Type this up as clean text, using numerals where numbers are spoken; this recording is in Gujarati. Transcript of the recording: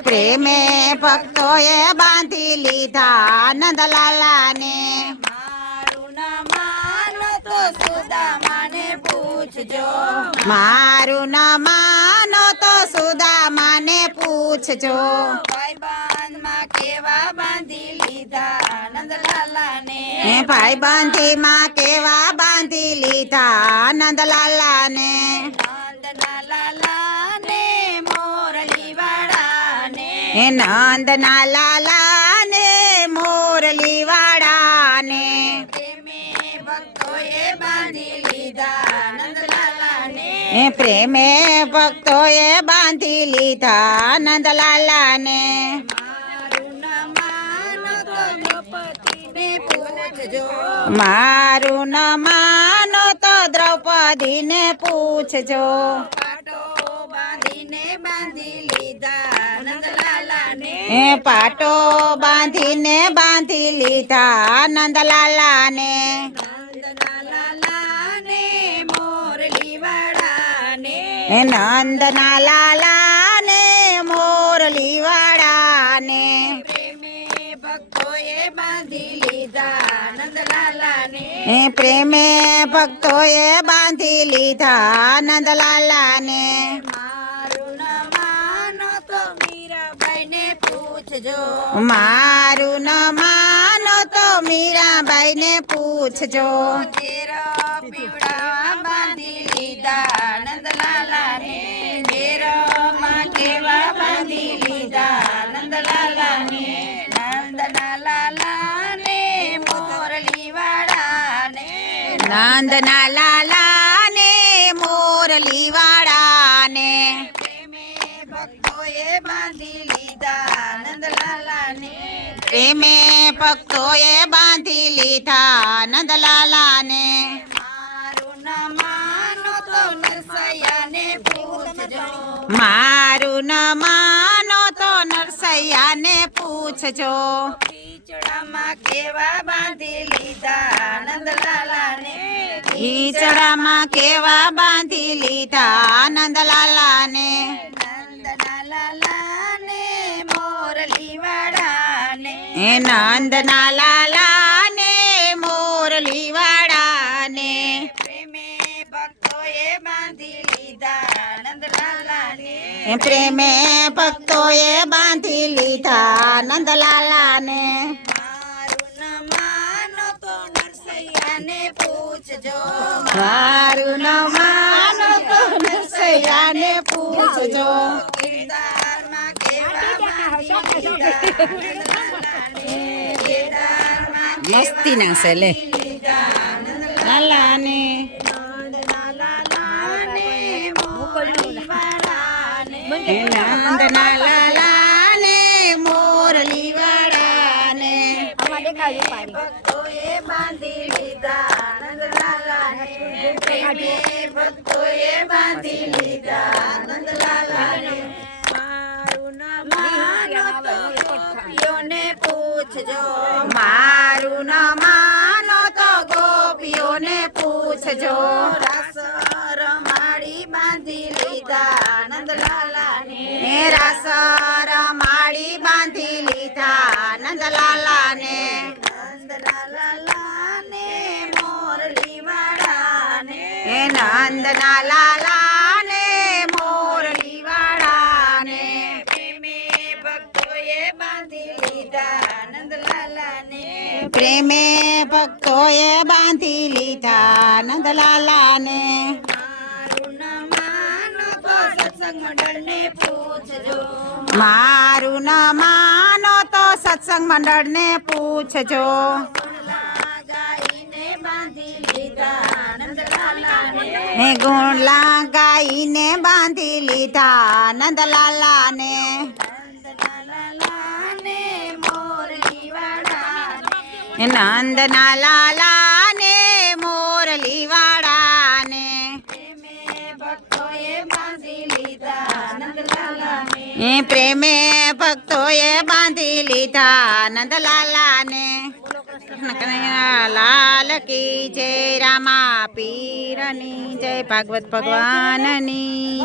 પ્રેમે ભક્તોએ બાંધી લીધા નંદલાલાને. મારું ન માનો તો સુદામાને પૂછજો. મારું ન માનો તો સુદામાને પૂછજો. ભાઈબંધમાં કેવા બાંધી લીધા નંદલાલાને. ભાઈબંધીમાં કેવા બાંધી લીધા નંદલાલાને. નંદના લાલાને મોરલી વાળાને. નંદના લાલાને મોરલી વાળાને. પ્રેમે ભક્તોએ બાંધી લીધા નંદલાલાને. પ્રેમે ભક્તોએ બાંધી લીધા નંદલાલાને. મારું ન માનો તો દ્રૌપદીને પૂછજો. મારું ન માનો તો દ્રૌપદીને પૂછજો. પાટો બાંધીને બાંધી લીધા નંદલાલાને. પાટો બાંધીને બાંધી લીધા નંદલાલાને. નંદના લાલાને મોરલી વાળાને. નંદના લાલાને મોરલી વાળાને. પ્રેમે ભક્તોએ બાંધી લીધા નંદલાલાને. પ્રેમે ભક્તોએ બાંધી લીધા નંદલાલાને. મારું ન માનો તો મીરાબાઈને પૂછજો. મારું ન માનો તો મીરાબાઈને પૂછજો. ઘેર પીવડાવા બાંધી લીધા નંદલાલાને. ઘેરમાં કેવા બાંધી લીધા નંદલાલાને. નંદના લાલાને મોરલી વાળાને. નંદના લાલાને મોરલી વાળાને. પ્રેમે ભક્તોએ બાંધી લીધા નંદલાલાને. પ્રેમે ભક્તોએ બાંધી લીધા નંદલાલાને. મારું ન માનો તો નરસૈયાને પૂછજો. મારું ન માનો તો નરસૈયાને પૂછજો. ખીચડામાં કેવા બાંધી લીધા નંદલાલાને. ખીચડામાં કેવા બાંધી લીધા નંદલાલાને. નંદના લાલાને મોરલી વાળાને. નંદના લાલાને મોરલી વાળાને. પ્રેમે ભક્તોએ બાંધી લીધા નંદલાલાને. પ્રેમે ભક્તોએ બાંધી લીધા નંદલાલાને. મારું ન માનો તો નરસૈયાને પૂછજો. મારું ન માનો તો નરસૈયાને પૂછજો. ગિરધારમાં કેવા બાંધી લીધા નંદલાલાને. ગિરધારમાં મસ્તી ના છે લે લાલાને. નંદના લાલાને મોરલી વાળાને. નંદના લાલાને મોરલી વાળાને. ભક્તોએ બાંધી લીધા નંદલાલાને. પ્રેમે ભક્તોએ બાંધી લીધા નંદલાલાને. મારું ન માનો તો ગોપીઓને પૂછજો. મારું ન માનો તો ગોપીઓને પૂછજો. રાસ રમાડી બાંધી લીધા નંદલાલાને. રાસ રમાડી બાંધી લીધા નંદલાલાને. નંદના લાલાને મોરલી વાળાને. નંદના લાલાને મોરલી વાળાને. પ્રેમે ભક્તોએ બાંધી લીધા નંદલાલાને. પ્રેમે ભક્તોએ બાંધી લીધા નંદલાલાને. મારું ન માનો તો સત્સંગ મંડળને પૂછજો. મારું ન માનો તો સત્સંગ મંડળને પૂછજો. ગુણલા ગાઈને બાંધી લીધા નંદલાલાને. ગુણલા ગાઈને બાંધી લીધા નંદલાલાને. નંદના લાલાને મોરલી વાળાને. નંદના લાલાને મોરલી વાળાને. પ્રેમે ભક્તોએ બાંધી લીધા નંદલાલાને. પ્રેમે ભક્તોએ બાંધી લીધા નંદલાલાને. લાલ કી જય રામા પીરની જય ભાગવત ભગવાનની.